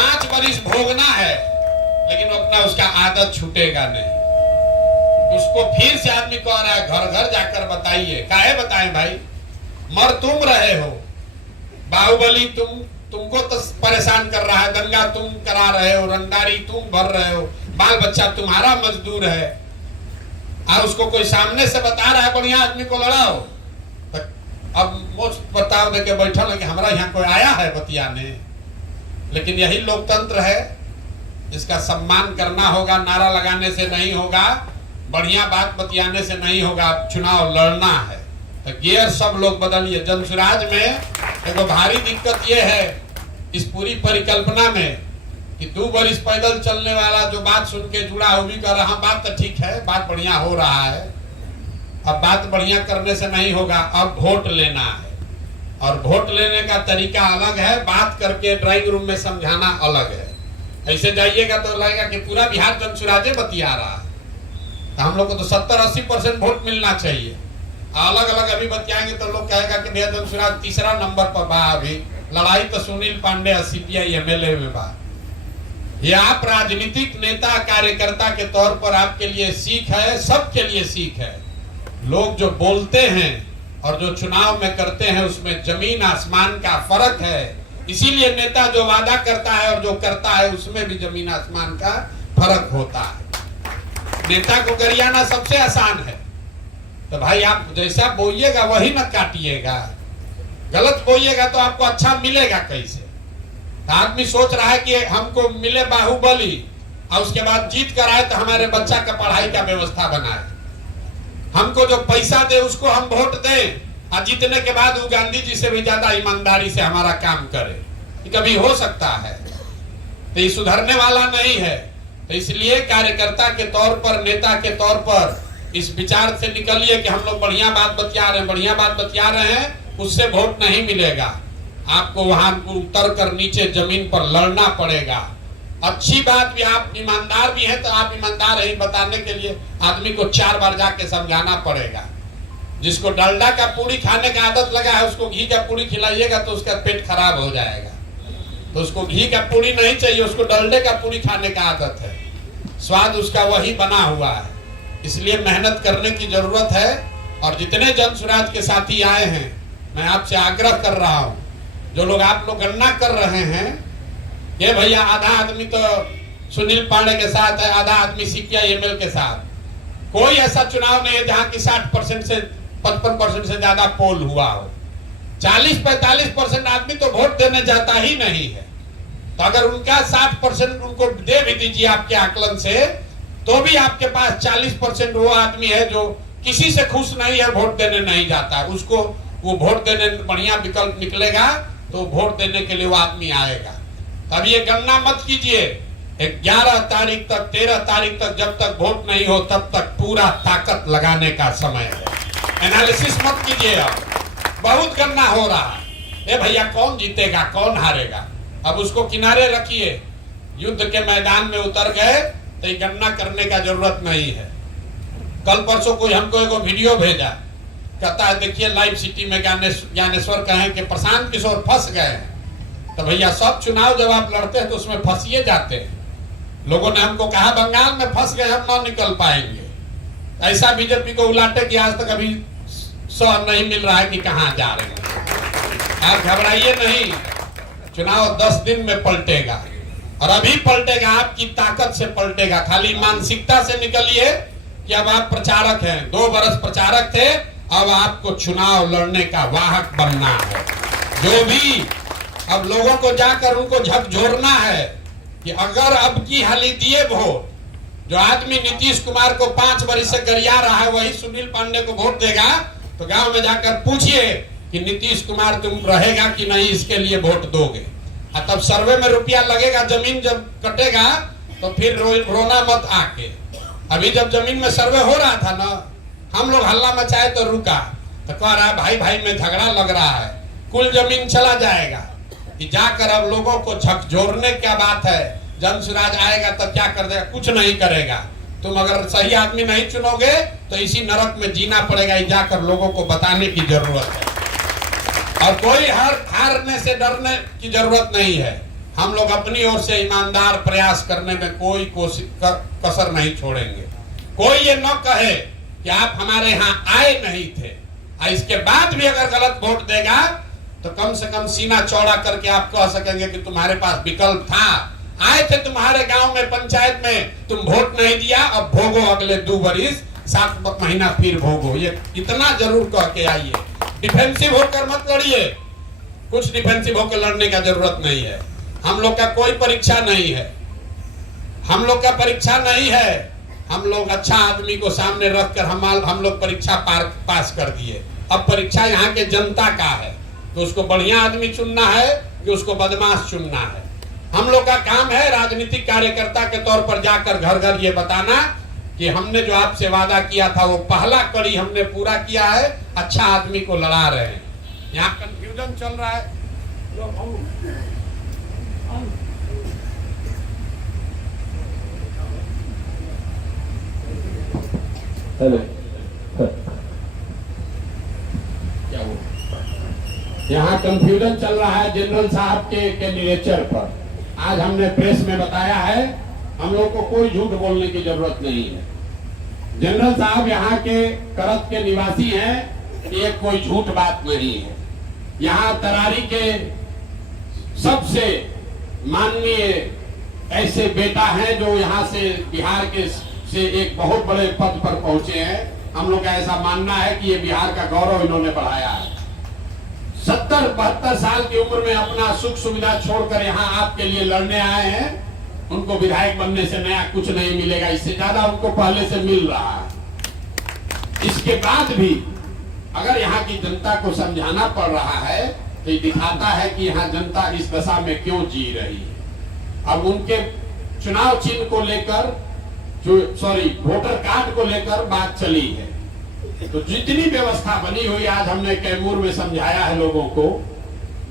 5 बरिस भोगना है, लेकिन अपना उसका आदत छूटेगा नहीं। उसको फिर से आदमी कह रहा है घर घर जाकर बताइए। काहे बताएं भाई, मर तुम रहे हो, बाहुबली तुमको तो परेशान कर रहा है, दंगा तुम करा रहे हो, रंगदारी तुम भर रहे हो, बाल बच्चा तुम्हारा मजदूर है, और उसको कोई सामने से बता रहा है बढ़िया आदमी को लड़ाओ। तो अब मुझ बताओ दे के बैठल है कि हमारा यहाँ कोई आया है बतियाने। लेकिन यही लोकतंत्र है, इसका सम्मान करना होगा, नारा लगाने से नहीं होगा, बढ़िया बात बतियाने से नहीं होगा, चुनाव लड़ना है। तो गियर सब लोग बदलिए। जनसुराज में एगो भारी दिक्कत ये है इस पूरी परिकल्पना में कि 2 बरिस पैदल चलने वाला जो बात सुन के जुड़ा वो भी कर रहा, बात तो ठीक है, बात बढ़िया हो रहा है, अब बात बढ़िया करने से नहीं होगा, अब वोट लेना है। और वोट लेने का तरीका अलग है, बात करके ड्राइंग रूम में समझाना अलग है। ऐसे जाइएगा तो लगेगा कि पूरा बिहार जनसुराजे बतिया रहा है। तो हम लोग को तो 70-80% वोट मिलना चाहिए। अलग अलग अभी बतियाएंगे तो लोग कहेगा कि भैया जनसुराज तीसरा नंबर पर बा, अभी लड़ाई तो सुनील पांडे और सीपीआई एमएलए में बा। ये आप राजनीतिक नेता कार्यकर्ता के तौर पर आपके लिए सीख है, सबके लिए सीख है। लोग जो बोलते हैं और जो चुनाव में करते हैं उसमें जमीन आसमान का फर्क है। इसीलिए नेता जो वादा करता है और जो करता है उसमें भी जमीन आसमान का फर्क होता है। नेता को गरियाना सबसे आसान है। तो भाई आप जैसा बोइएगा वही न काटिएगा, गलत बोइएगा तो आपको अच्छा मिलेगा कैसे। तो आदमी सोच रहा है कि हमको मिले बाहुबली और उसके बाद जीत कर आए तो हमारे बच्चा का पढ़ाई का व्यवस्था बनाए, हमको जो पैसा दे उसको हम वोट दें और जीतने के बाद वो गांधी जी से भी ज्यादा ईमानदारी से हमारा काम करे। कभी हो सकता है, तो ये सुधरने वाला नहीं है। तो इसलिए कार्यकर्ता के तौर पर, नेता के तौर पर इस विचार से निकलिए कि हम लोग बढ़िया बात बतिया रहे हैं, बढ़िया बात बतिया रहे हैं, उससे वोट नहीं मिलेगा। आपको वहां उतर कर नीचे जमीन पर लड़ना पड़ेगा। अच्छी बात भी, आप ईमानदार भी हैं तो आप ईमानदार है बताने के लिए आदमी को 4 बार जाके समझाना पड़ेगा। जिसको डलडा का पूरी खाने का आदत लगा है उसको घी का पूरी खिलाइएगा तो उसका पेट खराब हो जाएगा। तो उसको घी का पूरी नहीं चाहिए, उसको डलडे का पूरी खाने का आदत है, स्वाद उसका वही बना हुआ है। इसलिए मेहनत करने की जरूरत है। और जितने जनसुराज के साथी आए हैं, मैं आपसे आग्रह कर रहा हूं, जो लोग आप लोग गणना कर रहे हैं ये भैया आधा आदमी तो सुनील पांडे के साथ है, आधा आदमी सीपीआई एमएल के साथ, कोई ऐसा चुनाव नहीं है जहां की 60% से 55% से ज्यादा पोल हुआ हो। 40-45% आदमी तो वोट देने जाता ही नहीं है। तो अगर उनका 60% उनको दे भी दीजिए आपके आकलन से, तो भी आपके पास 40% वो आदमी है जो किसी से खुश नहीं है, वोट देने नहीं जाता है। उसको वो वोट देने बढ़िया विकल्प निकलेगा तो वोट देने के लिए वो आदमी आएगा। तब ये गणना मत कीजिए 11 तारीख तक, 13 तारीख तक, जब तक वोट नहीं हो तब तक पूरा ताकत लगाने का समय है। एनालिसिस मत कीजिए। अब बहुत गणना हो रहा है, भैया कौन जीतेगा कौन हारेगा, अब उसको किनारे रखिए। युद्ध के मैदान में उतर गए तो ये गणना करने का जरूरत नहीं है। कल परसों कोई हमको एगो वीडियो भेजा, कहता है देखिए लाइव सिटी में ज्ञानेश्वर कहें कि प्रशांत किशोर फंस गए हैं। तो भैया सब चुनाव जब आप लड़ते हैं तो उसमें फंसिए जाते हैं। लोगों ने हमको कहा बंगाल में फंस गए, हम ना निकल पाएंगे। ऐसा बीजेपी को उलाटे कि आज तक अभी सह नहीं मिल रहा है कि कहां जा रहे हैं। आप घबराइए नहीं, चुनाव 10 दिन में पलटेगा और अभी पलटेगा, आपकी ताकत से पलटेगा। खाली मानसिकता से निकलिए कि अब आप प्रचारक हैं, 2 बरस प्रचारक थे, अब आपको चुनाव लड़ने का वाहक बनना है। जो भी अब लोगों को जाकर उनको झकझोरना है कि अगर अब की हाली दिए वोट, जो आदमी नीतीश कुमार को 5 बरिस से गरिया रहा है वही सुनील पांडे को वोट देगा, तो गांव में जाकर पूछिए कि नीतीश कुमार तुम रहेगा कि नहीं, इसके लिए वोट दोगे। तब सर्वे में रुपया लगेगा, जमीन जब कटेगा तो फिर रोना मत आके। अभी जब जमीन में सर्वे हो रहा था ना, हम लोग हल्ला मचाए तो रुका, तो कह रहा है भाई भाई में झगड़ा लग रहा है, कुल जमीन चला जाएगा। कि जाकर अब लोगों को झकझोरने क्या बात है, जनसुराज आएगा तो क्या कर देगा, कुछ नहीं करेगा। तुम अगर सही आदमी नहीं चुनोगे तो इसी नरक में जीना पड़ेगा, जाकर लोगों को बताने की जरूरत है। और कोई हारने से डरने की जरूरत नहीं है। हम लोग अपनी ओर से ईमानदार प्रयास करने में कोई कसर नहीं छोड़ेंगे। कोई ये न कहे कि आप हमारे यहाँ आए नहीं थे, और इसके बाद भी अगर गलत वोट देगा तो कम से कम सीना चौड़ा करके आप कह सकेंगे कि तुम्हारे पास विकल्प था, आए थे तुम्हारे गांव में, पंचायत में, तुम वोट नहीं दिया, अब भोगो अगले 2 बरिस 7 महीना फिर भोगो। ये इतना जरूर कह के आइए। डिफेंसिव होकर मत लड़िए, कुछ डिफेंसिव होकर लड़ने का जरूरत नहीं है। हम लोग का कोई परीक्षा नहीं है, हम लोग का परीक्षा नहीं है। हम लोग अच्छा आदमी को सामने रखकर हम लोग परीक्षा पास कर दिए। अब परीक्षा यहाँ के जनता का है, तो उसको बढ़िया आदमी चुनना है कि उसको बदमाश चुनना है। हम लोग का काम है राजनीतिक कार्यकर्ता के तौर पर जाकर घर घर ये बताना कि हमने जो आपसे वादा किया था वो पहला कड़ी हमने पूरा किया है, अच्छा आदमी को लड़ा रहे हैं। यहाँ कंफ्यूजन चल रहा है। हेलो, क्या वो यहाँ कंफ्यूजन चल रहा है जनरल साहब के कैंडिडेचर पर। आज हमने प्रेस में बताया है, हम लोग को कोई झूठ बोलने की जरूरत नहीं है। जनरल साहब यहाँ के करत के निवासी हैं, ये कोई झूठ बात नहीं है। यहाँ तरारी के सबसे माननीय ऐसे बेटा हैं जो यहाँ से बिहार के से एक बहुत बड़े पद पर पहुंचे हैं। हम लोग का ऐसा मानना है कि ये बिहार का गौरव इन्होंने बढ़ाया है। 70-72 साल की उम्र में अपना सुख सुविधा छोड़कर यहाँ आपके लिए लड़ने आए हैं। उनको विधायक बनने से नया कुछ नहीं मिलेगा, इससे ज्यादा उनको पहले से मिल रहा है। इसके बाद भी अगर यहाँ की जनता को समझाना पड़ रहा है तो ये दिखाता है कि यहाँ जनता इस दशा में क्यों जी रही है। अब उनके चुनाव चिन्ह को लेकर वोटर कार्ड को लेकर बात चली है, तो जितनी व्यवस्था बनी हुई आज हमने कैमूर में समझाया है लोगों को।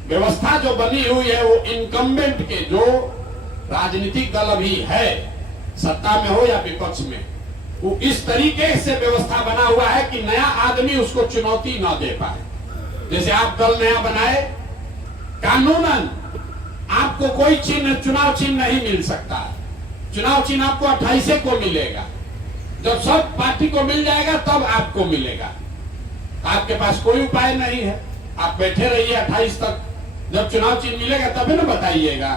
व्यवस्था जो बनी हुई है वो इनकम्बेंट के जो राजनीतिक दल अभी है, सत्ता में हो या विपक्ष में, वो इस तरीके से व्यवस्था बना हुआ है कि नया आदमी उसको चुनौती न दे पाए। जैसे आप दल नया बनाए, कानूनन आपको कोई चिन्ह, चुनाव चिन्ह नहीं मिल सकता। चुनाव चिन्ह आपको 28 को मिलेगा। जब सब पार्टी को मिल जाएगा तब आपको मिलेगा। आपके पास कोई उपाय नहीं है, आप बैठे रहिए 28 तक। जब चुनाव चिन्ह मिलेगा तभी ना बताइएगा।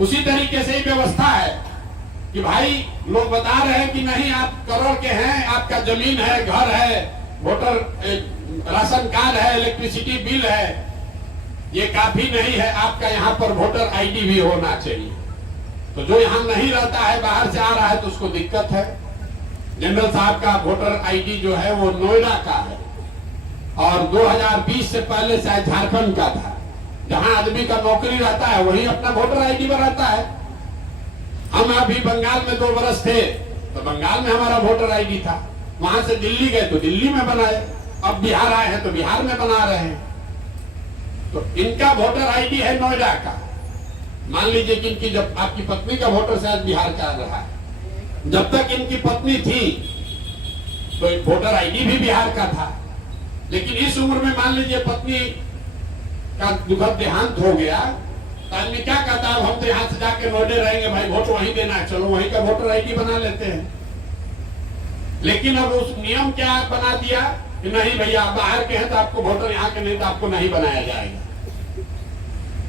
उसी तरीके से ही व्यवस्था है कि भाई लोग बता रहे हैं कि नहीं आप करोड़ के हैं, आपका जमीन है, घर है, वोटर राशन कार्ड है, इलेक्ट्रिसिटी बिल है, ये काफी नहीं है, आपका यहाँ पर वोटर आईडी भी होना चाहिए। तो जो यहाँ नहीं रहता है, बाहर से आ रहा है, तो उसको दिक्कत है। जनरल साहब का वोटर आईडी जो है वो नोएडा का है और 2020 से पहले शायद झारखंड का था। जहां आदमी का नौकरी रहता है वही अपना वोटर आईडी बनाता है। हम अभी बंगाल में 2 बरस थे तो बंगाल में हमारा वोटर आईडी था, वहां से दिल्ली गए तो दिल्ली में बनाए, अब बिहार आए हैं तो बिहार में बना रहे हैं। तो इनका वोटर आईडी है नोएडा का। मान लीजिए कि इनकी जब आपकी पत्नी का वोटर शायद बिहार का रहा है, जब तक इनकी पत्नी थी तो वोटर आईडी भी बिहार का था। लेकिन इस उम्र में मान लीजिए पत्नी का दुखद देहांत हो गया तो आदमी क्या कहता है, हम तो यहाँ से जाके नोएडा रहेंगे, भाई वोट वहीं देना है, चलो वहीं का वोटर आईडी बना लेते हैं। लेकिन अब उस नियम क्या बना दिया कि नहीं भैया आप बाहर के हैं तो आपको वोटर यहाँ के नहीं, तो आपको नहीं बनाया जाएगा।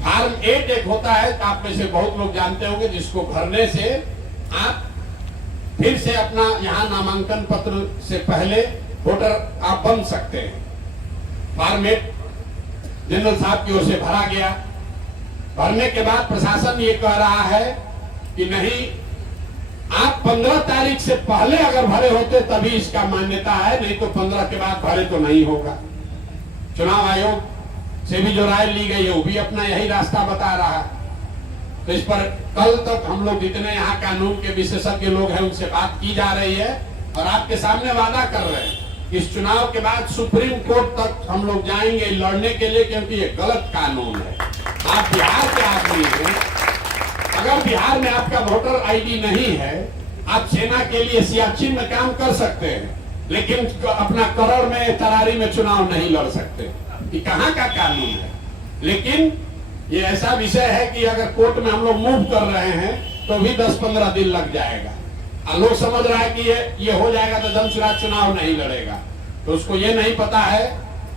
फॉर्म 8 एक होता है, तो आप में से बहुत लोग जानते होंगे, जिसको भरने से आप फिर से अपना यहाँ नामांकन पत्र से पहले वोटर आप बन सकते हैं। फॉर्म 8 जनरल साहब की ओर से भरा गया। भरने के बाद प्रशासन ये कह रहा है कि नहीं, आप 15 तारीख से पहले अगर भरे होते तभी इसका मान्यता है, नहीं तो 15 के बाद भरे तो नहीं होगा। चुनाव आयोग से भी जो राय ली गई है वो भी अपना यही रास्ता बता रहा है। तो इस पर कल तक हम लोग जितने यहाँ कानून के विशेषज्ञ लोग हैं उनसे बात की जा रही है और आपके सामने वादा कर रहे हैं कि इस चुनाव के बाद सुप्रीम कोर्ट तक हम लोग जाएंगे लड़ने के लिए, क्योंकि ये गलत कानून है। आप बिहार के आदमी हैं, अगर बिहार में आपका वोटर आईडी नहीं है, आप सेना के लिए सियाचिन में काम कर सकते हैं, लेकिन अपना करोड़ में तरारी में चुनाव नहीं लड़ सकते। ये कहाँ का कानून है? लेकिन ये ऐसा विषय है कि अगर कोर्ट में हम लोग मूव कर रहे हैं तो भी 10-15 दिन लग जाएगा। और लोग समझ रहा है कि ये हो जाएगा तो जन चुनाव नहीं लड़ेगा। तो उसको ये नहीं पता है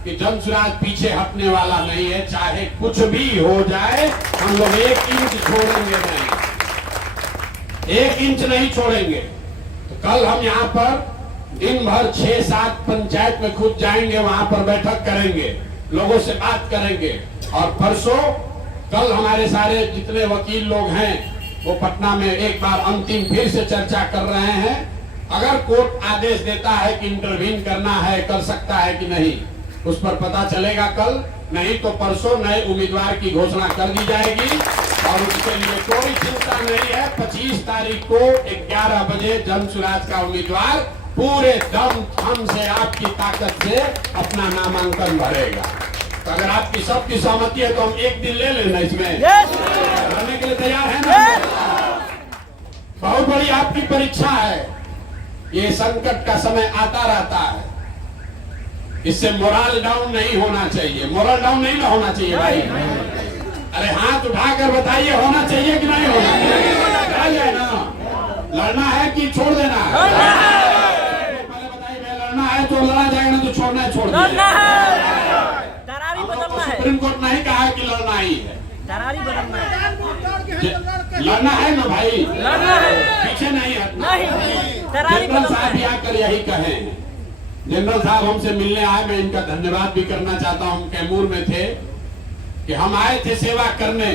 कि जन स्वराज पीछे हटने वाला नहीं है। चाहे कुछ भी हो जाए, हम लोग 1 इंच छोड़ेंगे नहीं, 1 इंच नहीं छोड़ेंगे। तो कल हम यहाँ पर दिन भर 6-7 पंचायत में खुद जाएंगे, वहां पर बैठक करेंगे, लोगों से बात करेंगे। और परसों कल हमारे सारे जितने वकील लोग हैं वो पटना में एक बार अंतिम फिर से चर्चा कर रहे हैं। अगर कोर्ट आदेश देता है कि इंटरवीन करना है, कर सकता है कि नहीं, उस पर पता चलेगा कल। नहीं तो परसों नए उम्मीदवार की घोषणा कर दी जाएगी और उसके लिए कोई चिंता नहीं है। 25 तारीख को 11 बजे जन स्वराज का उम्मीदवार पूरे दम से आपकी ताकत से अपना नामांकन भरेगा। तो अगर आपकी सबकी सहमति है तो हम 1 दिन ले लेना इसमें रहने के लिए तैयार है ना? बहुत बड़ी आपकी परीक्षा है। ये संकट का समय आता रहता है, इससे मोरल डाउन नहीं होना चाहिए। मोरल डाउन नहीं ना होना चाहिए भाई। अरे हाथ उठाकर बताइए, होना चाहिए कि नहीं होना चाहिए ना? लड़ना है कि छोड़ देना है? पहले बताइए, लड़ना है तो लड़ा जाएगा, ना तो छोड़ना है छोड़ देना है। सुप्रीम कोर्ट नहीं कहा है कि लड़ना ही है, लड़ना है ना भाई, लड़ना है, पीछे नहीं हटना। जनरल साहब भी आकर यही कहे। जनरल साहब हमसे मिलने आए, मैं इनका धन्यवाद भी करना चाहता हूँ। कैमूर में थे कि हम आए थे सेवा करने,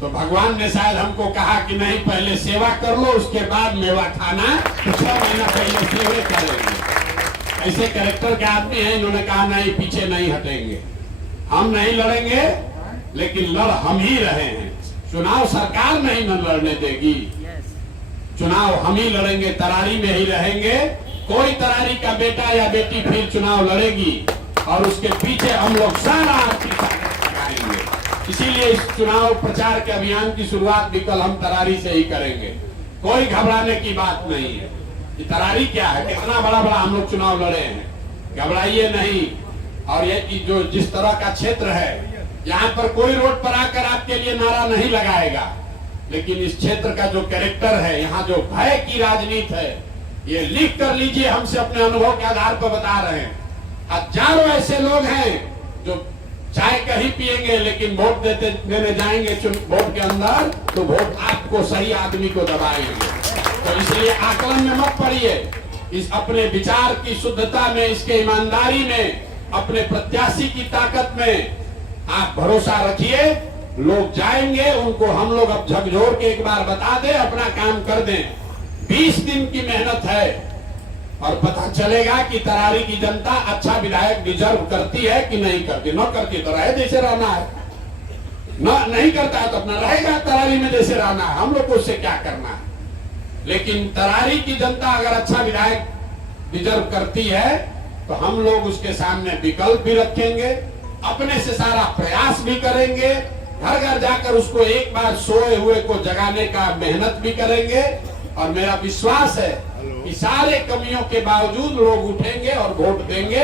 तो भगवान ने शायद हमको कहा कि नहीं, पहले सेवा कर लो, उसके बाद मेवा खाना। तो 6 महीना पहले सेवे करेंगे। ऐसे कैरेक्टर के आदमी हैं, इन्होंने कहा नहीं, पीछे नहीं हटेंगे, हम नहीं लड़ेंगे, लेकिन लड़ हम ही रहे हैं। चुनाव सरकार नहीं न लड़ने देगी, चुनाव हम ही लड़ेंगे, तरारी में ही रहेंगे। कोई तरारी का बेटा या बेटी फिर चुनाव लड़ेगी और उसके पीछे हम लोग सारा आपकी ताकत लगाएंगे। इसीलिए इस चुनाव प्रचार के अभियान की शुरुआत भी कल हम तरारी से ही करेंगे। कोई घबराने की बात नहीं है। ये तरारी क्या है, कितना बड़ा बड़ा हम लोग चुनाव लड़े हैं, घबराइए नहीं। और ये जो जिस तरह का क्षेत्र है, यहाँ पर कोई रोड पर आकर आपके लिए नारा नहीं लगाएगा, लेकिन इस क्षेत्र का जो कैरेक्टर है, यहाँ जो भय की राजनीति है, ये लिख कर लीजिए, हमसे अपने अनुभव के आधार पर बता रहे हैं। हजारों ऐसे लोग हैं जो चाय कहीं पिएंगे, लेकिन वोट देने जाएंगे वोट के अंदर तो वोट आपको, सही आदमी को दबाएंगे। तो इसलिए आकलन में मत पड़िए, इस अपने विचार की शुद्धता में, इसके ईमानदारी में, अपने प्रत्याशी की ताकत में आप भरोसा रखिए। लोग जाएंगे, उनको हम लोग अब झकझोर के एक बार बता दें, अपना काम कर दें। 20 दिन की मेहनत है और पता चलेगा कि तरारी की जनता अच्छा विधायक डिजर्व करती है कि नहीं करती। न करती तो रहे, जैसे रहना है, न नहीं करता है तो अपना रहेगा तरारी में जैसे रहना है, हम लोग को उससे क्या करना है। लेकिन तरारी की जनता अगर अच्छा विधायक डिजर्व करती है तो हम लोग उसके सामने विकल्प भी रखेंगे, अपने से सारा प्रयास भी करेंगे, घर घर जाकर उसको एक बार सोए हुए को जगाने का मेहनत भी करेंगे। और मेरा विश्वास है कि सारे कमियों के बावजूद लोग उठेंगे और वोट देंगे।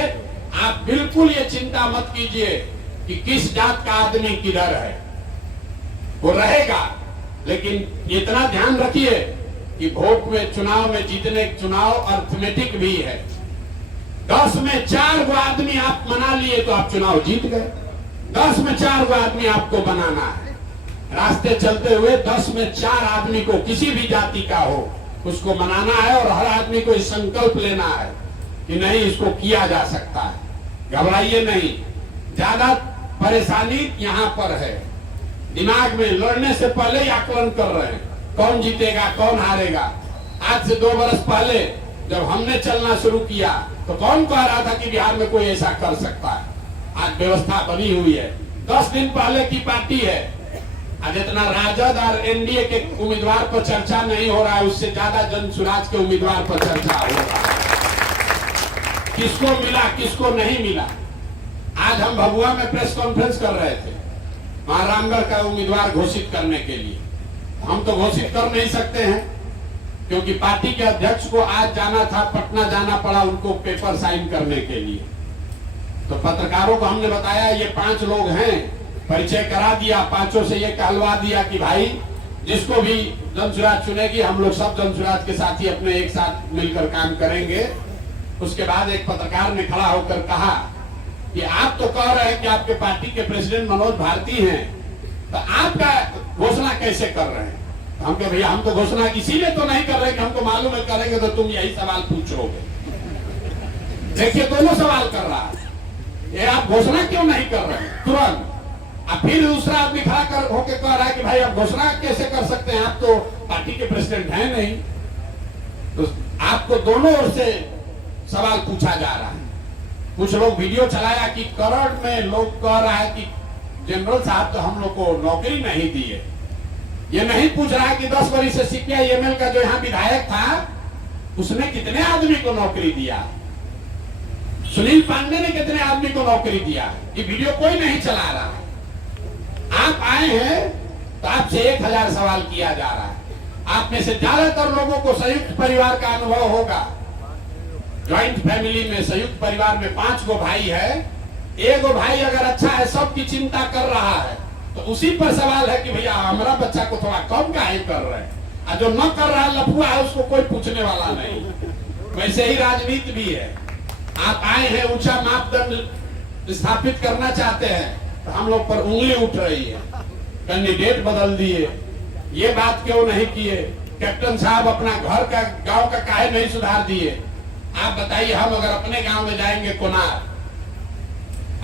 आप बिल्कुल ये चिंता मत कीजिए कि किस जात का आदमी किधर है, वो रहेगा। लेकिन इतना ध्यान रखिए कि वोट में, चुनाव में जीतने, चुनाव अर्थमेटिक भी है। 10 में 4 गो आदमी आप मना लिए तो आप चुनाव जीत गए। 10 में 4 गो आदमी आपको बनाना है। रास्ते चलते हुए 10 में 4 आदमी को, किसी भी जाति का हो, उसको मनाना है और हर आदमी को इस संकल्प लेना है कि नहीं, इसको किया जा सकता है। घबराइए नहीं। ज्यादा परेशानी यहाँ पर है, दिमाग में लड़ने से पहले ही आकलन कर रहे हैं, कौन जीतेगा, कौन हारेगा। आज से 2 बरस पहले जब हमने चलना शुरू किया तो कौन कह रहा था कि बिहार में कोई ऐसा कर सकता है। आज व्यवस्था बनी हुई है। 10 दिन पहले की पार्टी है। आज इतना राजद और एनडीए के उम्मीदवार पर चर्चा नहीं हो रहा है, उससे ज्यादा जन स्वराज के उम्मीदवार पर चर्चा हो रहा है। किसको मिला, किसको नहीं मिला। आज हम भभुआ में प्रेस कॉन्फ्रेंस कर रहे थे, वहां रामगढ़ का उम्मीदवार घोषित करने के लिए। हम तो घोषित कर नहीं सकते हैं क्योंकि पार्टी के अध्यक्ष को आज जाना था, पटना जाना पड़ा उनको पेपर साइन करने के लिए। तो पत्रकारों को हमने बताया ये 5 लोग हैं परिचय करा दिया, पांचों से ये कहलवा दिया कि भाई जिसको भी जनसुराज चुनेगी हम लोग सब जनसुराज के साथी अपने एक साथ मिलकर काम करेंगे। उसके बाद एक पत्रकार ने खड़ा होकर कहा कि आप तो कह रहे हैं कि आपके पार्टी के प्रेसिडेंट मनोज भारती हैं, तो आपका घोषणा कैसे कर रहे हैं? हम कहे भैया हम तो घोषणा इसीलिए तो नहीं कर रहे कि हमको मालूम है करेंगे तो तुम यही सवाल पूछोगे। देखिए दोनों सवाल कर रहा है, ये आप घोषणा क्यों नहीं कर रहे हैं तुरंत? अब फिर दूसरा आदमी खड़ा कर होकर कह रहा है कि भाई आप घोषणा कैसे कर सकते हैं, आप तो पार्टी के प्रेसिडेंट हैं नहीं। तो आपको दोनों ओर से सवाल पूछा जा रहा है। कुछ लोग वीडियो चलाया कि करोड़ में लोग कह रहा है कि जनरल साहब तो हम लोग को नौकरी नहीं दी है। ये नहीं पूछ रहा है कि 10 वर्ष से CPI-ML का जो यहाँ विधायक था उसने कितने आदमी को नौकरी दिया, सुनील पांडे ने कितने आदमी को नौकरी दिया। ये वीडियो कोई नहीं चला रहा है। आप आए हैं तो आपसे 1000 सवाल किया जा रहा है। आप में से ज्यादातर लोगों को संयुक्त परिवार का अनुभव होगा। ज्वाइंट फैमिली में, संयुक्त परिवार में 5 गो भाई है, एक भाई अगर अच्छा है सबकी चिंता कर रहा है तो उसी पर सवाल है कि भैया हमारा बच्चा को थोड़ा कम काहे कर रहे हैं, और जो न कर रहा है लफुआ है उसको कोई पूछने वाला नहीं। वैसे ही राजनीति भी है। आप आए हैं ऊंचा मापदंड स्थापित करना चाहते हैं तो हम लोग पर उंगली उठ रही है। कैंडिडेट बदल दिए, ये बात क्यों नहीं किए? कैप्टन साहब अपना घर का गांव का काहे नहीं सुधार दिए? आप बताइए, हम अगर अपने गांव में जाएंगे कोनार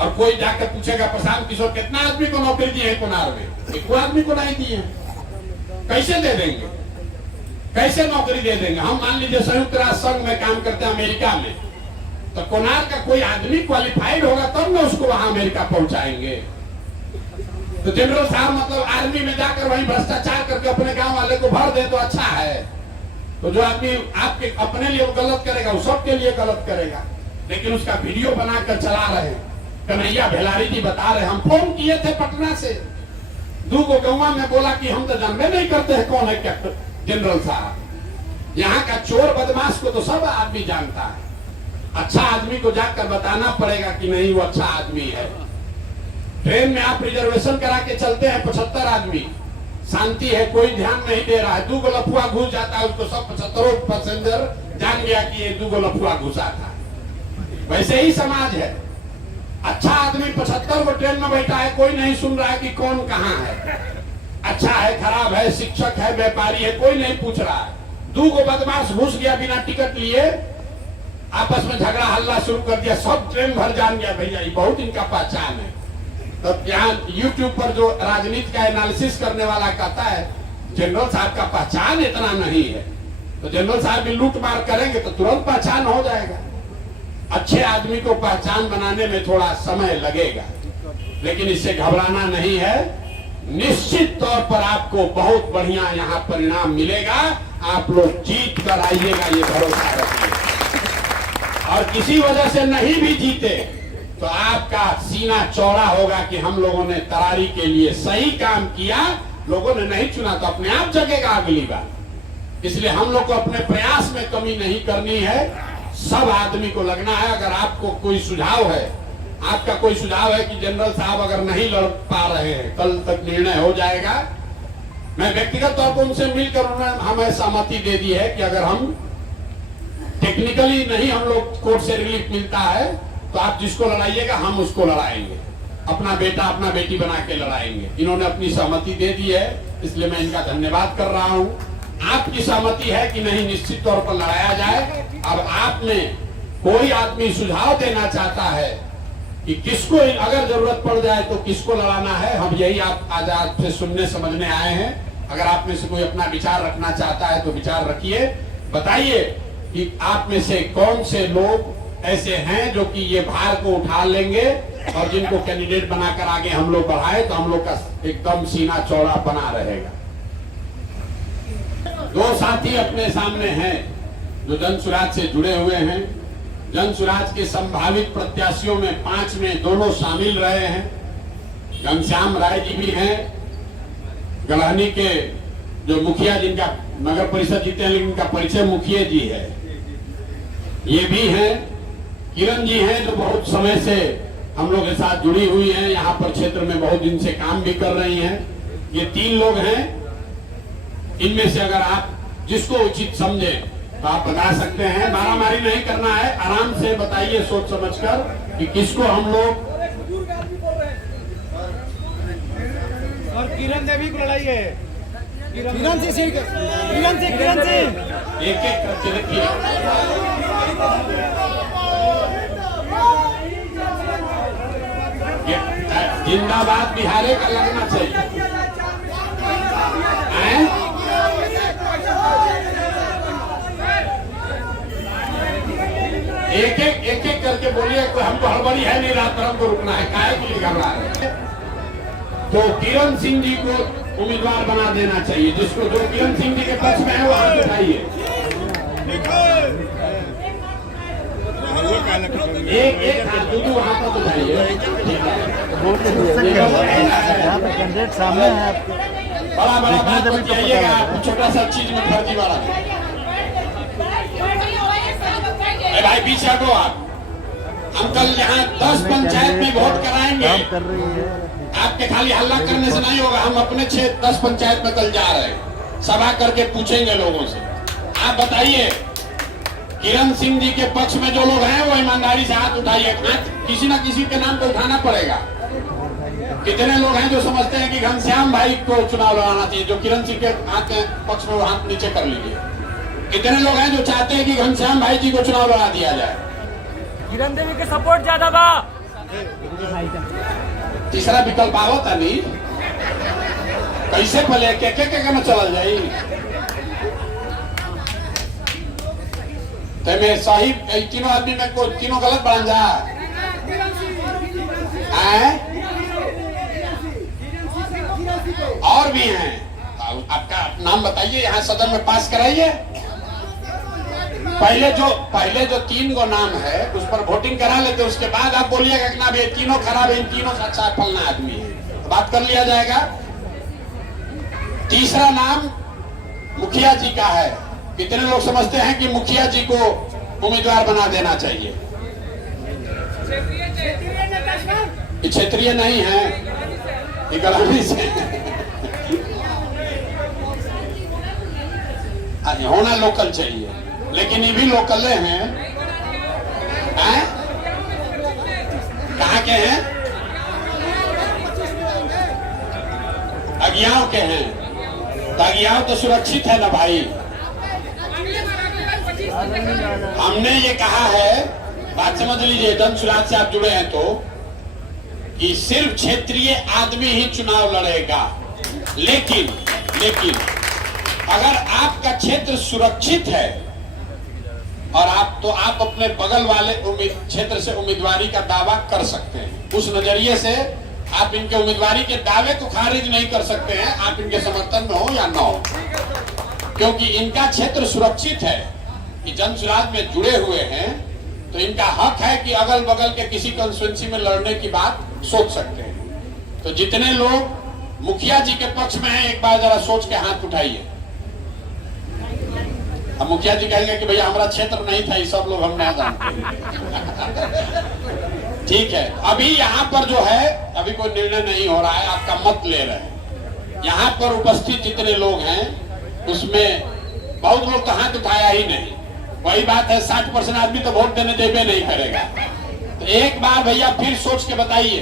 और कोई जाकर पूछेगा प्रशांत किशोर कितना आदमी को नौकरी दी है कोनार में, एक आदमी को नहीं दी है, कैसे दे देंगे? कैसे नौकरी दे देंगे? हम मान लीजिए संयुक्त राष्ट्र संघ में काम करते हैं अमेरिका में, तो कोनार का कोई आदमी क्वालिफाइड होगा तब ना उसको वहां अमेरिका पहुंचाएंगे। तो जनरल साहब मतलब आर्मी में जाकर वहीं भ्रष्टाचार करके अपने गांव वाले को भर दे तो अच्छा है। तो जो आदमी आपके अपने लिए गलत करेगा वो सबके लिए गलत करेगा। लेकिन उसका वीडियो बनाकर चला रहे। कन्हैया भेलारी जी बता रहे, हम फोन किए थे पटना से, 2 गो गौवा में बोला कि हम तो जानते नहीं करते हैं कौन है कैप्टन जनरल साहब। यहाँ का चोर बदमाश को तो सब आदमी जानता है। अच्छा आदमी को जाकर बताना पड़ेगा कि नहीं वो अच्छा आदमी है। ट्रेन में आप रिजर्वेशन करा के चलते हैं 75 आदमी, शांति है, कोई ध्यान नहीं दे रहा है। 2 गो लफुआ घुस जाता है, उसको सब 75 पैसेंजर जान गया कि ये 2 गो लफुआ घुसा था। वैसे ही समाज है। अच्छा आदमी 75 गो ट्रेन में बैठा है, कोई नहीं सुन रहा है कि कौन कहाँ है, अच्छा है खराब है, शिक्षक है व्यापारी है, कोई नहीं पूछ रहा है। 2 गो बदमाश घुस गया बिना टिकट लिए, आपस में झगड़ा हल्ला शुरू कर दिया, सब ट्रेन भर जान गया भैया ये बहुत इनका पहचान है। तो यहाँ YouTube पर जो राजनीति का एनालिसिस करने वाला कहता है जनरल साहब का पहचान इतना नहीं है, तो जनरल साहब भी लूट मार करेंगे तो तुरंत पहचान हो जाएगा। अच्छे आदमी को पहचान बनाने में थोड़ा समय लगेगा, लेकिन इससे घबराना नहीं है। निश्चित तौर पर आपको बहुत बढ़िया यहाँ परिणाम मिलेगा। आप लोग जीत कर आइएगा, ये भरोसा रखिए। और किसी वजह से नहीं भी जीते तो आपका सीना चौड़ा होगा कि हम लोगों ने तरारी के लिए सही काम किया, लोगों ने नहीं चुना तो अपने आप जगेगा अगली बार। इसलिए हम लोग को अपने प्रयास में कमी नहीं करनी है, सब आदमी को लगना है। अगर आपको कोई सुझाव है, आपका कोई सुझाव है कि जनरल साहब अगर नहीं लड़ पा रहे हैं, कल तक निर्णय हो जाएगा। मैं व्यक्तिगत तौर पर उनसे मिलकर उन्होंने हमें सहमति दे दी है कि अगर हम टेक्निकली नहीं हम लोग कोर्ट से रिलीफ मिलता है तो आप जिसको लड़ाइएगा हम उसको लड़ाएंगे, अपना बेटा अपना बेटी बना के लड़ाएंगे। इन्होंने अपनी सहमति दे दी है, इसलिए मैं इनका धन्यवाद कर रहा हूं। आपकी सहमति है कि नहीं निश्चित तौर पर लड़ाया जाए। अब आप में कोई आदमी सुझाव देना चाहता है कि किसको अगर जरूरत पड़ जाए तो किसको लड़ाना है, हम यही आप आज आपसे सुनने समझने आए हैं। अगर आप में से कोई अपना विचार रखना चाहता है तो विचार रखिए, बताइए कि आप में से कौन से लोग ऐसे हैं जो कि ये भार को उठा लेंगे और जिनको कैंडिडेट बनाकर आगे हम लोग बढ़ाए तो हम लोग का एकदम सीना चौड़ा बना रहेगा। 2 साथी अपने सामने हैं जो जनसुराज से जुड़े हुए हैं। जनसुराज के संभावित प्रत्याशियों में 5 में दोनों शामिल रहे हैं। घनश्याम राय जी भी हैं, गलहनी के जो मुखिया जिनका नगर परिषद जीते हैं लेकिन उनका परिचय मुखिया जी है, ये भी हैं। किरण जी हैं जो बहुत समय से हम लोग के साथ जुड़ी हुई हैं, यहाँ पर क्षेत्र में बहुत दिन से काम भी कर रही हैं। ये 3 लोग हैं, इनमें से अगर आप जिसको उचित समझे तो आप बता सकते हैं। मारामारी नहीं करना है, आराम से बताइए सोच समझकर कि किसको हम लोग। और किरण देवी को लड़ाई है, किरण से एक एक करके देखिए। जिंदाबाद बिहारे का लगना चाहिए। एक एक करके बोलिए, हमको हड़बड़ी है नहीं, रात भर हमको रुकना है, काहे के लिए घबरा रहे हैं। तो किरण सिंह जी को उम्मीदवार बना देना चाहिए। जिसको जो किरण सिंह जी के पक्ष में है वो हाथ उठाइए। एक हाथ दूध वहां तक उठाइए। कैंडिडेट सामने है आपके, बड़ा बात बताइएगा, छोटा सा चीज में फर्जी वाला। भाई पीछे हटो आप। हम कल यहाँ 10 पंचायत में वोट कराएंगे। आपके खाली हल्ला करने से नहीं होगा। हम अपने 10 पंचायत में कल जा रहे हैं, सभा करके पूछेंगे लोगों से। आप बताइए, किरण सिंह जी के पक्ष में जो लोग हैं वो ईमानदारी से हाथ उठाइए। हाथ किसी ना किसी के नाम पे उठाना पड़ेगा। कितने लोग हैं जो समझते हैं कि घनश्याम भाई को चुनाव लड़ाना चाहिए, जो किरण सिंह के हाथ के पक्ष में वो हाथ नीचे कर लीजिए। कितने लोग हैं जो चाहते हैं कि घनश्याम भाई जी को चुनाव लड़ा दिया जाए। किरण देवी के सपोर्ट ज्यादा बा। तीसरा विकल्प आवता नहीं, कैसे पहले के में चल जाई। तो मैं सही तीनों आदमी में को तीनों गलत बन जा। और भी हैं, आपका नाम बताइए, यहाँ सदन में पास कराइए। पहले जो 3 गो नाम है उस पर वोटिंग करा लेते, उसके बाद आप बोलिएगा कि ना भाई तीनों खराब है, इन तीनों से अच्छा फलना आदमी है, तो बात कर लिया जाएगा। तीसरा नाम मुखिया जी का है। कितने लोग समझते हैं कि मुखिया जी को उम्मीदवार बना देना चाहिए। क्षेत्रीय नहीं है, इकलौनी से होना लोकल चाहिए, लेकिन ये भी लोकल हैं। कहाँ के हैं? अगियाव के हैं। तो अगियाव तो सुरक्षित है ना भाई। हमने ये कहा है, बात समझ लीजिए, जनसुराज से आप जुड़े हैं तो, कि सिर्फ क्षेत्रीय आदमी ही चुनाव लड़ेगा। लेकिन अगर आपका क्षेत्र सुरक्षित है और आप अपने बगल वाले क्षेत्र से उम्मीदवारी का दावा कर सकते हैं। उस नजरिए से आप इनके उम्मीदवारी के दावे को खारिज नहीं कर सकते हैं, आप इनके समर्थन में हो या न हो, क्योंकि इनका क्षेत्र सुरक्षित है, कि जनसुराज में जुड़े हुए हैं, तो इनका हक है कि अगल बगल के किसी कंस्टिट्यूएंसी में लड़ने की बात सोच सकते हैं। तो जितने लोग मुखिया जी के पक्ष में हैं, एक बार जरा सोच के हाथ उठाइए। अब मुखिया जी कहेंगे कि भैया हमारा क्षेत्र नहीं था, ये सब लोग हम ना जानते। ठीक है, अभी यहाँ पर जो है, अभी कोई निर्णय नहीं हो रहा है, आपका मत ले रहे हैं। यहाँ पर उपस्थित जितने लोग हैं उसमें बहुत लोग तो हाथ उठाया ही नहीं। वही बात है, 60% आदमी तो वोट देने देवे नहीं करेगा। तो एक बार भैया फिर सोच के बताइए,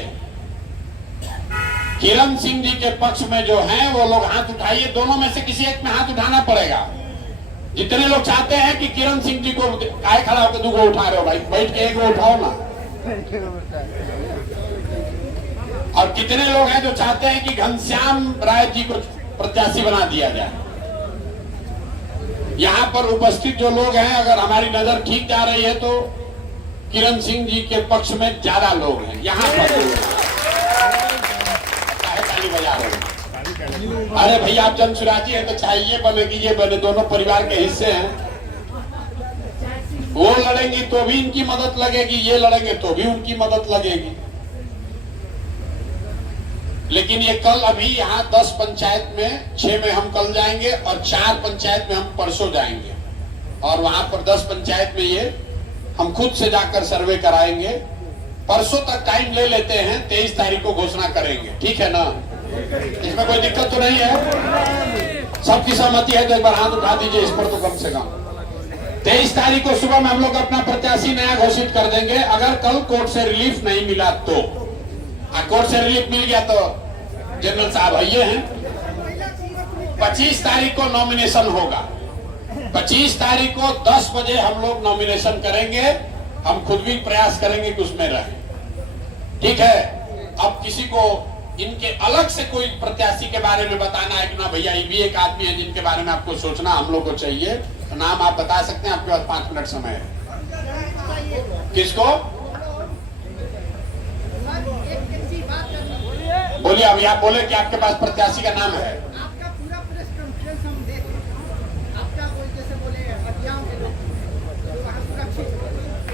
किरण सिंह जी के पक्ष में जो हैं वो लोग हाथ उठाइए। दोनों में से किसी एक में हाथ उठाना पड़ेगा। जितने लोग चाहते हैं कि किरण सिंह जी को काय खड़ा होकर 2 गो उठा रहे हो भाई, बैठ के 1 गो उठाओ ना। और कितने लोग हैं जो चाहते हैं कि घनश्याम राय जी को प्रत्याशी बना दिया जाए। यहाँ पर उपस्थित जो लोग हैं, अगर हमारी नजर ठीक जा रही है तो किरण सिंह जी के पक्ष में ज्यादा लोग हैं। यहाँ पर ताली बजा रहे हैं। अरे भैया आप जनसुराजी है तो चाहिए बनेगी, ये बने, दोनों परिवार के हिस्से हैं। वो लड़ेंगी तो भी इनकी मदद लगेगी, ये लड़ेंगे तो भी उनकी मदद लगेगी। लेकिन ये कल अभी यहाँ 10 पंचायत में 6 में हम कल जाएंगे और 4 पंचायत में हम परसों जाएंगे, और वहां पर 10 पंचायत में ये हम खुद से जाकर सर्वे कराएंगे परसों तक टाइम ले लेते हैं, 23 तारीख को घोषणा करेंगे, ठीक है ना? इसमें कोई दिक्कत तो नहीं है? सबकी सहमति है तो एक बार हाथ उठा दीजिए इस पर तो कम से कम। 23 तारीख को सुबह में हम लोग अपना प्रत्याशी नया घोषित कर देंगे। अगर कल कोर्ट से रिलीफ नहीं मिला तो, कोर्ट से रिलीफ मिल गया तो जनरल साहब आइए हैं। 25 तारीख को नॉमिनेशन होगा। 25 तारीख को 10 बजे हम लोग नॉमिनेशन करेंगे। हम खुद भी प्रयास करेंगे कि उसमें रहें, ठीक है? अब किसी को इनके अलग से कोई प्रत्याशी के बारे में बताना है कि ना भैया ये भी एक आदमी है जिनके बारे में आपको सोचना हम लोग को चाहिए, तो नाम आप बता सकते हैं, आपके पास 5 मिनट समय है। किसको बोलिए? अभी आप बोले कि आपके पास प्रत्याशी का नाम है। आपका पूरा प्रेस कॉन्फ्रेंस हम देख रहे, आपका कोई जैसे बोले हत्याओं के लोग जो वहाँ सुरक्षित वो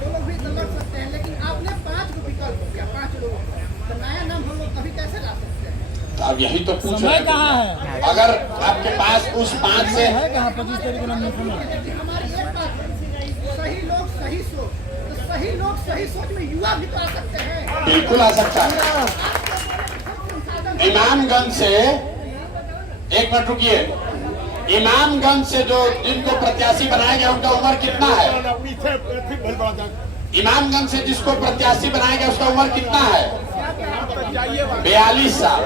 लोग भी तो लड़ सकते हैं, लेकिन आपने 5 को विकल्प दिया, 5 लोगों को, तो नया नाम हम लोग कभी कैसे ला सकते हैं? तो अब यही तो पूछ रहे हैं, अगर आपके पास उस 5 से हमारी एक बात है, सही लोग सही सोच, तो सही लोग सही सोच में युवा भी तो आ सकते हैं। बिल्कुल आ सकता है। इमामगंज से, एक मिनट रुकिए, इमामगंज से जो जिनको प्रत्याशी बनाया गया उनका उम्र कितना है? इमामगंज से जिसको प्रत्याशी बनाया गया उसका उम्र कितना है? 42 साल।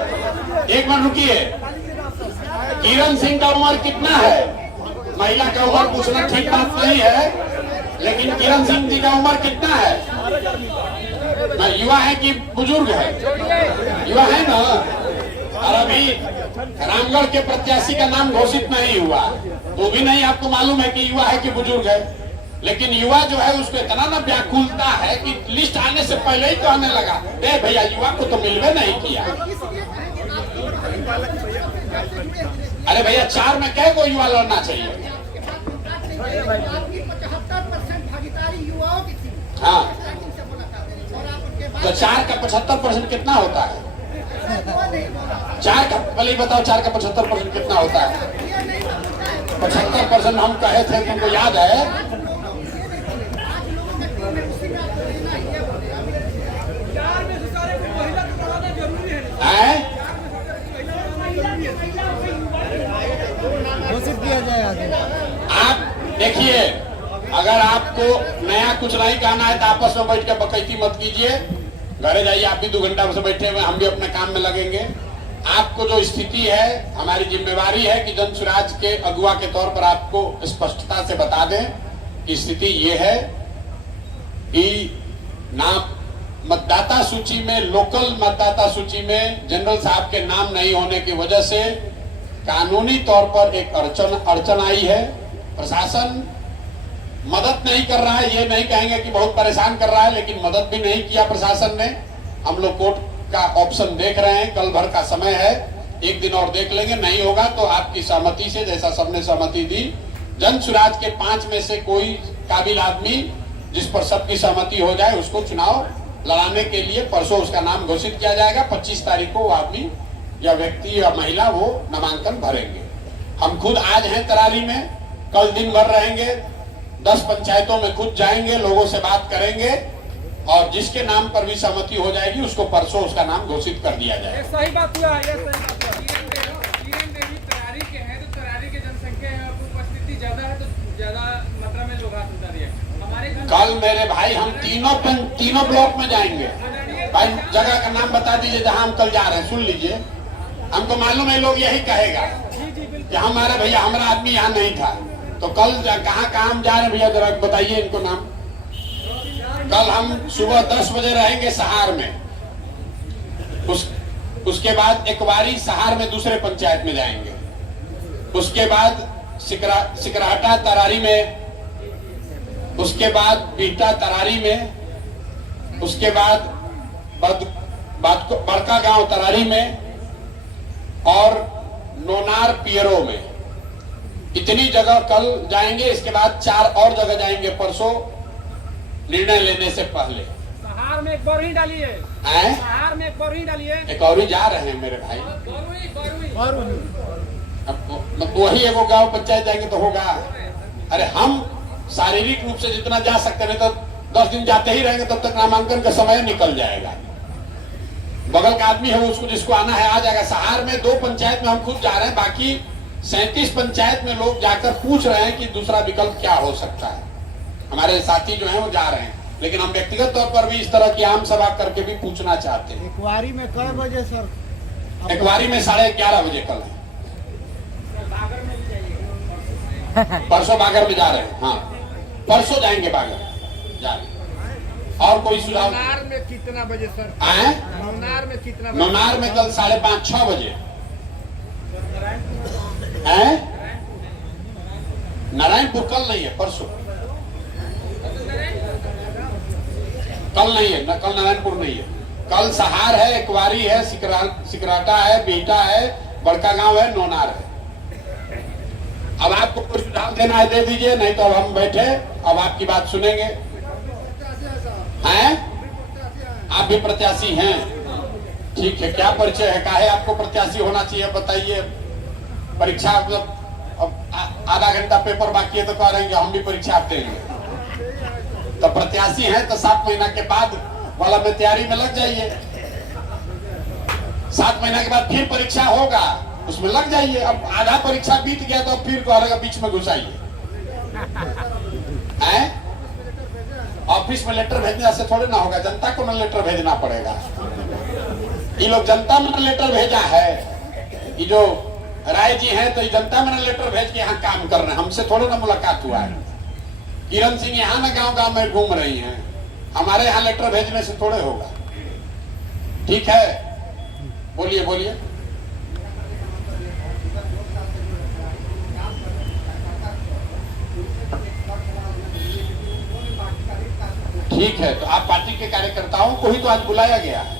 एक मिनट रुकिए, किरण सिंह का उम्र कितना है? महिला का उम्र पूछना ठीक बात नहीं है, लेकिन किरण सिंह जी का उम्र कितना है? युवा है कि बुजुर्ग है? युवा है ना। और अभी रामगढ़ के प्रत्याशी का नाम घोषित नहीं हुआ, तो भी नहीं आपको मालूम है कि युवा है कि बुजुर्ग है। लेकिन युवा जो है उसको इतना ना व्याकुलता है कि लिस्ट आने से पहले ही तो आने लगा, ए भैया युवा को तो मिलवे नहीं किया। अरे भैया 4 में कै को युवा लड़ना चाहिए? आपकी 75% भागीदारी युवाओं की थी। हाँ, और आप उनके बाद तो 4 का 75% कितना होता है? 4 का पहले बताओ, 4 का 75% कितना होता है? 75% हम कहे थे, तुमको याद है? घोषित किया जाए आगे। आप देखिए, अगर आपको नया कुछ नहीं कहना है तो आपस में बैठ के बकैती मत कीजिए, घरे जाइए। आप भी 2 घंटा से बैठे हुए, हम भी अपने काम में लगेंगे। आपको जो स्थिति है, हमारी जिम्मेवारी है कि जन स्वराज के अगुवा के तौर पर आपको स्पष्टता से बता दें कि स्थिति ये है कि नाम मतदाता सूची में, लोकल मतदाता सूची में जनरल साहब के नाम नहीं होने की वजह से कानूनी तौर पर एक अड़चन आई है। प्रशासन मदद नहीं कर रहा है, ये नहीं कहेंगे कि बहुत परेशान कर रहा है, लेकिन मदद भी नहीं किया प्रशासन ने। हम लोग कोर्ट का ऑप्शन देख रहे हैं, कल भर का समय है, 1 दिन और देख लेंगे। नहीं होगा तो आपकी सहमति से, जैसा सबने सहमति दी, जन स्वराज के 5 में से कोई काबिल आदमी जिस पर सबकी सहमति हो जाए उसको चुनाव लड़ाने के लिए परसों उसका नाम घोषित किया जाएगा। 25 तारीख को वो आदमी या व्यक्ति या महिला वो नामांकन भरेंगे। हम खुद आज हैं तरारी में, कल दिन भर रहेंगे, 10 पंचायतों में खुद जाएंगे, लोगों से बात करेंगे और जिसके नाम पर भी सहमति हो जाएगी उसको परसों उसका नाम घोषित कर दिया जाएगा। सही बात हुआ है, किरण देवी तरारी के हैं, तो तरारी की जनसंख्या उपस्थिति ज्यादा है, तो ज्यादा मात्रा में लोग हाथ उठा दिए। हमारे कल मेरे भाई हम तीनों ब्लॉक में जाएंगे। भाई जगह का नाम बता दीजिए जहां हम कल जा रहे हैं, सुन लीजिए। हमको मालूम है लोग यही कहेगा कि हमारे भैया हमारा आदमी यहाँ नहीं था, तो कल कहाँ हम जा रहे हैं भैया, जरा बताइए इनको नाम। कल हम सुबह 10 बजे रहेंगे सहार में, उसके बाद एक बारी सहार में दूसरे पंचायत में जाएंगे, उसके बाद सिकराटा तरारी में, उसके बाद बीटा तरारी में, उसके बाद बड़का गांव तरारी में और नोनार पियरो में। इतनी जगह कल जाएंगे। इसके बाद 4 और जगह जाएंगे परसों निर्णय लेने से पहले। सहार में एक बार ही डालिए, सहार में एक बार ही डालिए। एक और ही जा रहे हैं मेरे भाई, अब वही एगो गांव पंचायत जाएंगे तो होगा। अरे हम शारीरिक रूप से जितना जा सकते हैं, तो 10 दिन जाते ही रहेंगे तब तक नामांकन का समय निकल जाएगा। बगल का आदमी है उसको जिसको आना है आ जाएगा। सहार में 2 पंचायत में हम खुद जा रहे हैं, बाकी 37 पंचायत में लोग जाकर पूछ रहे हैं कि दूसरा विकल्प क्या हो सकता है। हमारे साथी जो हैं वो जा रहे हैं, लेकिन हम व्यक्तिगत तौर पर भी इस तरह की आम सभा करके भी पूछना चाहते हैं। इकवारी में कई बजे सर? इकवारी में 11:30 बजे कल है। परसों बागर में जा रहे हैं। हाँ, परसों जाएंगे बागर जा रहे हैं। और कोई सुझाव? नौनार में कितना बजे सर? आए? नौनार में कितना बजे? नौनार में कल 5:30-6 बजे। हैं? नारायणपुर कल नहीं है, परसों। कल नहीं है, कल नारायणपुर नहीं है। कल सहार है, इकवारी है, सिकराटा है, बीटा है, बड़का गांव है, नौनार है। अब आपको कुछ सुझाव देना है दे दीजिए, नहीं तो अब हम बैठे अब आपकी बात सुनेंगे। हैं? आप भी प्रत्याशी हैं? ठीक है, क्या परिचय है? काहे आपको प्रत्याशी होना चाहिए बताइए। परीक्षा अब आधा घंटा पेपर बाकी है तो कह रहे हैं हम भी परीक्षा देंगे। तो प्रत्याशी हैं तो 7 महीना के बाद वाला में तैयारी में लग जाइए। 7 महीना के बाद फिर परीक्षा होगा, उसमें लग जाइए। अब आधा परीक्षा बीत गया तो फिर कह बीच में घुसाइए। ऑफिस में लेटर भेजने से थोड़े ना होगा, जनता को लेटर भेजना पड़ेगा। ये लोग जनता में लेटर भेजा है, ये जो राय जी हैं तो ये जनता में लेटर भेज के यहाँ काम कर रहे हैं, हमसे थोड़े ना मुलाकात हुआ है। किरण सिंह यहाँ ना गांव गांव में घूम रही हैं, हमारे यहाँ लेटर भेजने से थोड़े होगा। ठीक है, बोलिए बोलिए। ठीक है, तो आप पार्टी के कार्यकर्ताओं को ही तो आज बुलाया गया है।